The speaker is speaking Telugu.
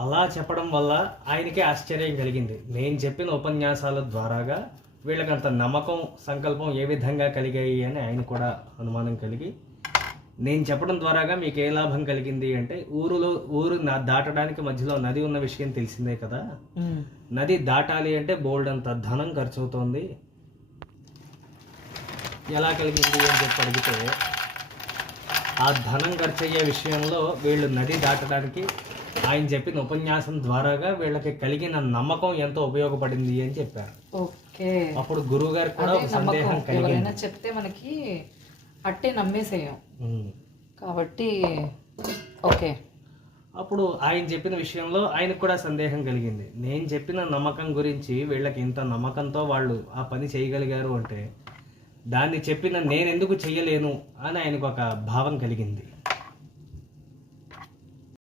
అలా చెప్పడం వల్ల ఆయనకే ఆశ్చర్యం కలిగింది. నేను చెప్పిన ఉపన్యాసాల ద్వారాగా వీళ్ళకంత నమ్మకం, సంకల్పం ఏ విధంగా కలిగాయి అని ఆయన కూడా అనుమానం కలిగి, నేను చెప్పడం ద్వారాగా మీకు ఏ లాభం కలిగింది అంటే, ఊరు దాటడానికి మధ్యలో నది ఉన్న విషయం తెలిసిందే కదా, నది దాటాలి అంటే బోల్డ్ అంత ధనం ఖర్చు అవుతోంది, ఎలా కలిగింది అని చెప్పి అడిగితే, ఆ ధనం ఖర్చు అయ్యే విషయంలో వీళ్ళు నది దాటడానికి ఆయన చెప్పిన ఉపన్యాసం ద్వారాగా వీళ్ళకి కలిగిన నమ్మకం ఎంతో ఉపయోగపడింది అని చెప్పారు. ఓకే, అప్పుడు గురువు గారు కూడా ఒక సందేహం కలిగింది. చెప్తే మనకి అట్టే నమ్మేసేయం కాబట్టి. ఓకే, అప్పుడు ఆయన చెప్పిన విషయంలో ఆయనకు కూడా సందేహం కలిగింది. నేను చెప్పిన నమ్మకం గురించి వీళ్ళకి ఇంత నమ్మకంతో వాళ్ళు ఆ పని చేయగలిగారు అంటే, దాన్ని చెప్పిన నేను ఎందుకు చెయ్యలేను అని ఆయనకు ఒక భావం కలిగింది.